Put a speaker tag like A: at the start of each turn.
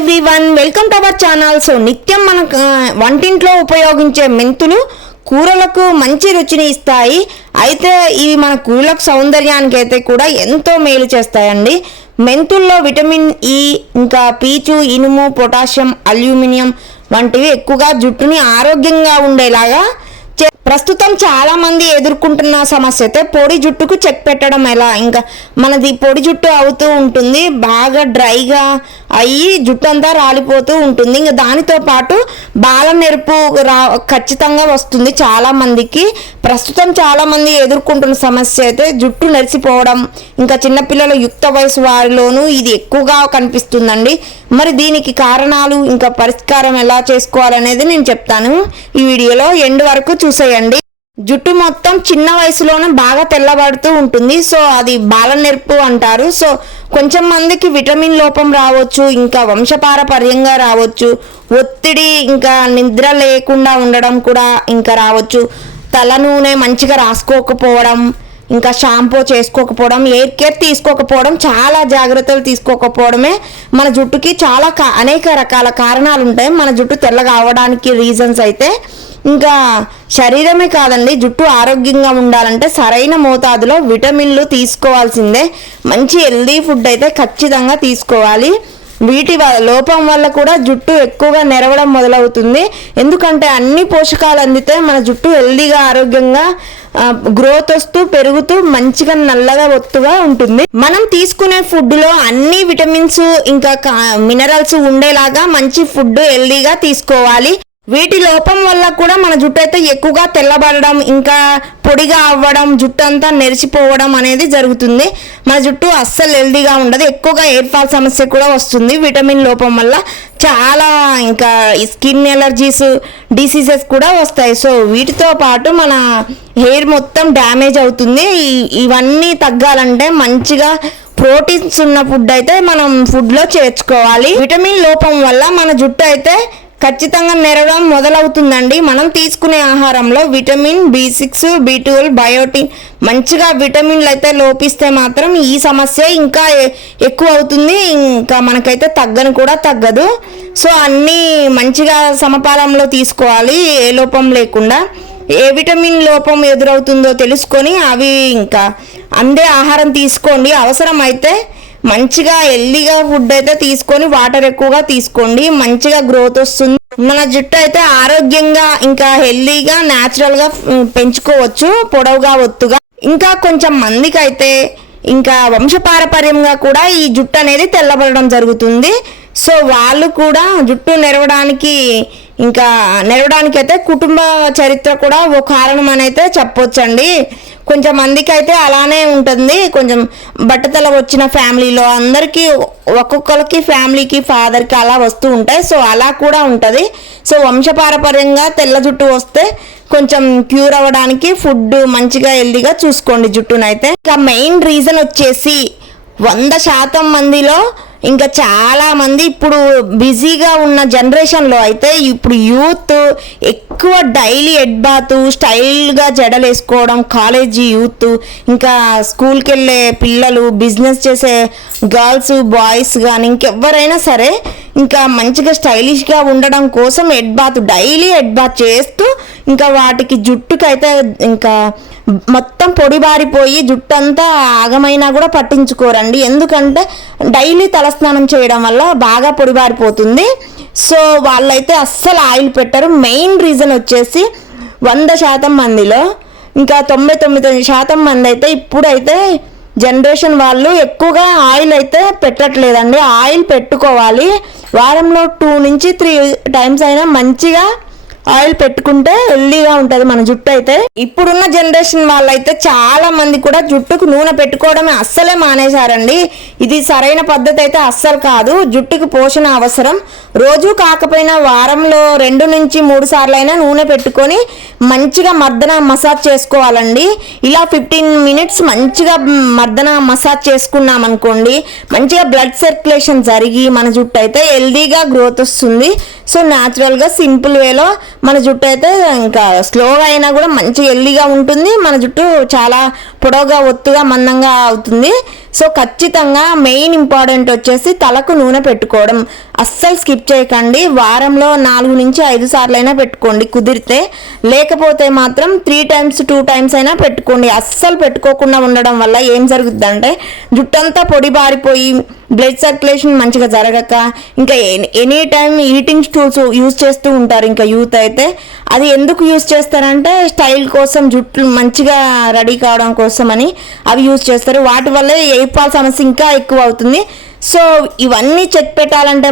A: Everyone welcome to our channel so నిత్యం మన వంటింట్లో ఉపయోగించే మెంతులు కూరలకు మంచి రుచిని ఇస్తాయి. అయితే ఇవి మన కూరలకు సౌందర్యానికి అయితే కూడా ఎంతో మేలు చేస్తాయండి. మెంతుల్లో విటమిన్ ఈ ఇంకా పీచు ఇనుము పొటాషియం అల్యూమినియం వంటివి ఎక్కువగా జుట్టుని ఆరోగ్యంగా ఉండేలాగా చే- ప్రస్తుతం చాలా మంది ఎదుర్కొంటున్న సమస్య అయితే పొడి జుట్టుకు చెక్ పెట్టడం ఎలా? ఇంకా మనది పొడి జుట్టు అవుతూ ఉంటుంది. బాగా డ్రైగా అయ్యి జుట్టంతా రాలిపోతూ ఉంటుంది. ఇంకా దానితో పాటు బాల నెరుపు రా ఖచ్చితంగా వస్తుంది చాలా మందికి. ప్రస్తుతం చాలా మంది ఎదుర్కొంటున్న సమస్య అయితే జుట్టు నెరిసిపోవడం ఇంకా చిన్నపిల్లల యుక్త వయసు వారిలోనూ ఇది ఎక్కువగా కనిపిస్తుందండి. మరి దీనికి కారణాలు ఇంకా పరిష్కారం ఎలా చేసుకోవాలనేది నేను చెప్తాను. ఈ వీడియోలో ఎండ్ వరకు చూసేయండి. జుట్టు మొత్తం చిన్న వయసులోనే బాగా తెల్లబడుతూ ఉంటుంది. సో అది బాల నెరుపు అంటారు. సో కొంచెం మందికి విటమిన్ లోపం రావచ్చు ఇంకా వంశపారపర్యంగా రావచ్చు. ఒత్తిడి ఇంకా నిద్ర లేకుండా ఉండడం కూడా ఇంకా రావచ్చు. తల నూనె మంచిగా రాసుకోకపోవడం ఇంకా షాంపూ చేసుకోకపోవడం ఎయిర్ కేర్ తీసుకోకపోవడం చాలా జాగ్రత్తలు తీసుకోకపోవడమే మన జుట్టుకి చాలా కా- అనేక రకాల కారణాలు ఉంటాయి మన జుట్టు తెల్లగా అవడానికి రీజన్స్ అయితే ఇంకా శరీరమే కాదండి జుట్టు ఆరోగ్యంగా ఉండాలంటే సరైన మోతాదులో విటమిన్లు తీసుకోవాల్సిందే. మంచి హెల్దీ ఫుడ్ అయితే ఖచ్చితంగా తీసుకోవాలి. వీటి లోపం వల్ల కూడా జుట్టు ఎక్కువగా నెరవడం మొదలవుతుంది. ఎందుకంటే అన్ని పోషకాలు అందితే మన జుట్టు హెల్దీగా ఆరోగ్యంగా గ్రోత్ వస్తూ పెరుగుతూ మంచిగా నల్లగా ఒత్తుగా ఉంటుంది. మనం తీసుకునే ఫుడ్లో అన్ని విటమిన్స్ ఇంకా మినరల్స్ ఉండేలాగా మంచి ఫుడ్ హెల్దీగా తీసుకోవాలి. వీటి లోపం వల్ల కూడా మన జుట్టు అయితే ఎక్కువగా తెల్లబడడం ఇంకా పొడిగా అవ్వడం జుట్టు అంతా నెరిచిపోవడం అనేది జరుగుతుంది. మన జుట్టు అస్సలు హెల్దీగా ఉండదు. ఎక్కువగా ఎయిర్ ఫాల్ సమస్య కూడా వస్తుంది. విటమిన్ లోపం వల్ల చాలా ఇంకా స్కిన్ ఎలర్జీస్ డిసీజెస్ కూడా వస్తాయి. సో వీటితో పాటు మన హెయిర్ మొత్తం డ్యామేజ్ అవుతుంది. ఇవన్నీ తగ్గాలంటే మంచిగా ప్రోటీన్స్ ఉన్న ఫుడ్ అయితే మనం ఫుడ్లో చేర్చుకోవాలి. విటమిన్ లోపం వల్ల మన జుట్టు అయితే ఖచ్చితంగా నెరవడం మొదలవుతుందండి. మనం తీసుకునే ఆహారంలో vitamin B six B twelve biotin మంచిగా విటమిన్లు అయితే లోపిస్తే మాత్రం ఈ సమస్య ఇంకా ఎక్కువ అవుతుంది. ఇంకా మనకైతే తగ్గని కూడా తగ్గదు. సో అన్నీ మంచిగా సమపాలంలో తీసుకోవాలి. ఏ లోపం లేకుండా. ఏ విటమిన్ లోపం ఎదురవుతుందో తెలుసుకొని అవి ఇంకా అందే ఆహారం తీసుకోండి. అవసరమైతే మంచిగా హెల్దీగా ఫుడ్ అయితే తీసుకొని వాటర్ ఎక్కువగా తీసుకోండి. మంచిగా గ్రోత్ వస్తుంది. మన జుట్టు అయితే ఆరోగ్యంగా ఇంకా హెల్దీగా న్యాచురల్గా పెంచుకోవచ్చు. పొడవుగా ఒత్తుగా. ఇంకా కొంచెం మందికి అయితే ఇంకా వంశపారపర్యంగా కూడా ఈ జుట్టు అనేది తెల్లబడడం జరుగుతుంది. సో వాళ్ళు కూడా జుట్టు నెరవడానికి ఇంకా నెరవడానికి అయితే కుటుంబ చరిత్ర కూడా ఓ కారణం అని అయితే చెప్పొచ్చండి. కొంచెం మందికి అయితే అలానే ఉంటుంది. కొంచెం బట్టతల వచ్చిన ఫ్యామిలీలో అందరికీ ఒక్కొక్కరికి ఫ్యామిలీకి ఫాదర్కి అలా వస్తూ ఉంటాయి. సో అలా కూడా ఉంటుంది. సో వంశపారపర్యంగా తెల్ల జుట్టు వస్తే కొంచెం క్యూర్ అవ్వడానికి ఫుడ్ మంచిగా హెల్దీగా చూసుకోండి జుట్టునైతే. ఇంకా మెయిన్ రీజన్ వచ్చేసి వంద శాతం మందిలో ఇంకా చాలా మంది ఇప్పుడు బిజీగా ఉన్న జనరేషన్లో అయితే ఇప్పుడు యూత్ ఎక్కువ డైలీ హెడ్ బాత్ స్టైల్గా జడలు వేసుకోవడం కాలేజీ యూత్ ఇంకా స్కూల్కి వెళ్ళే పిల్లలు బిజినెస్ చేసే గర్ల్స్ బాయ్స్ కానీ ఇంకెవరైనా సరే ఇంకా మంచిగా స్టైలిష్గా ఉండడం కోసం head bath daily head bath చేస్తూ ఇంకా వాటికి జుట్టుకైతే ఇంకా మొత్తం పొడిబారిపోయి జుట్టంతా జుట్టు అంతా ఆగమైనా కూడా పట్టించుకోరండి. ఎందుకంటే డైలీ తలస్నానం చేయడం వల్ల బాగా పొడిబారిపోతుంది సో వాళ్ళైతే అస్సలు ఆయిల్ పెట్టరు. మెయిన్ రీజన్ వచ్చేసి వంద శాతం మందిలో ఇంకా తొంభై తొమ్మిది శాతం మంది అయితే ఇప్పుడైతే జనరేషన్ వాళ్ళు ఎక్కువగా ఆయిల్ అయితే పెట్టట్లేదండి. ఆయిల్ పెట్టుకోవాలి. వారంలో టూ నుంచి త్రీ టైమ్స్ అయినా మంచిగా ఆయిల్ పెట్టుకుంటే హెల్దీగా ఉంటుంది మన జుట్టు అయితే. ఇప్పుడున్న జనరేషన్ వాళ్ళైతే చాలా మంది కూడా జుట్టుకు నూనె పెట్టుకోవడమే అస్సలే మానేశారండి. ఇది సరైన పద్ధతి అయితే అస్సలు కాదు. జుట్టుకు పోషణ అవసరం. రోజు కాకపోయినా వారంలో రెండు నుంచి మూడు సార్లు అయినా నూనె పెట్టుకొని మంచిగా మర్దన మసాజ్ చేసుకోవాలండి. ఇలా ఫిఫ్టీన్ మినిట్స్ మంచిగా మర్దన మసాజ్ చేసుకున్నాం అనుకోండి మంచిగా బ్లడ్ సర్క్యులేషన్ జరిగి మన జుట్టు అయితే హెల్దీగా గ్రోత్ వస్తుంది. సో న్యాచురల్గా సింపుల్ వేలో మన జుట్టు అయితే ఇంకా స్లోగా అయినా కూడా మంచి ఎల్లిగా ఉంటుంది. మన జుట్టు చాలా పొడవుగా ఒత్తుగా మందంగా అవుతుంది. సో ఖచ్చితంగా మెయిన్ ఇంపార్టెంట్ వచ్చేసి తలకు నూనె పెట్టుకోవడం. అస్సలు స్కిప్ చేయకండి. వారంలో నాలుగు నుంచి ఐదు సార్లు అయినా పెట్టుకోండి కుదిరితే. లేకపోతే మాత్రం త్రీ టైమ్స్ టూ టైమ్స్ అయినా పెట్టుకోండి. అస్సలు పెట్టుకోకుండా ఉండడం వల్ల ఏం జరుగుతుందంటే జుట్టంతా పొడి బారిపోయి బ్లడ్ సర్క్యులేషన్ మంచిగా జరగక ఇంకా any time eating tools use చేస్తూ ఉంటారు ఇంకా యూత్ అయితే. అది ఎందుకు యూస్ చేస్తారంటే స్టైల్ కోసం జుట్లు మంచిగా రెడీ కావడం కోసం అని అవి యూజ్ చేస్తారు. వాటి వల్ల ఎయిర్ ఫాల్ సమస్య ఇంకా ఎక్కువ అవుతుంది. సో ఇవన్నీ చెక్ పెట్టాలంటే